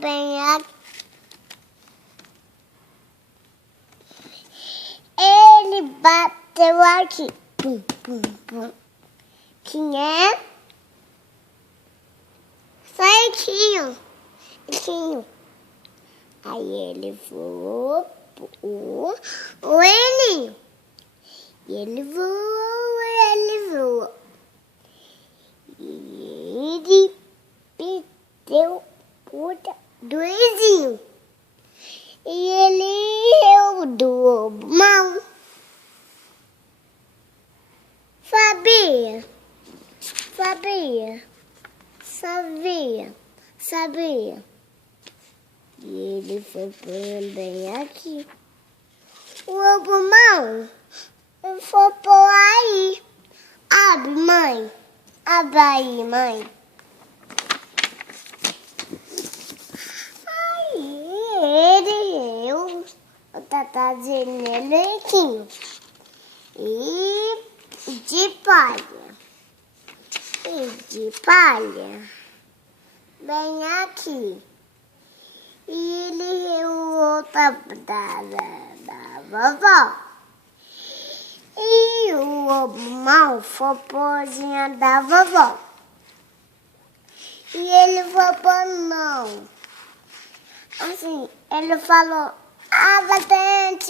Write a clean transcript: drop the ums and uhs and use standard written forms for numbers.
Bem aqui. Ele bateu aqui. Pum, pum, pum. Quem é? Certinho. Certinho. Aí ele voou o olhinho. E ele voou. E ele perdeu o doisinho. E ele rodou mão. Sabia. E ele foi bem aqui. O pulmão foi por aí. Abre, mãe. Abre aí, mãe. Aí ele, o tatazinho lequinho. E de palha. Bem aqui. E ele o da vovó. E o pulmão foi porzinha da vovó. E ele falou não. Assim, ele falou, abre dente.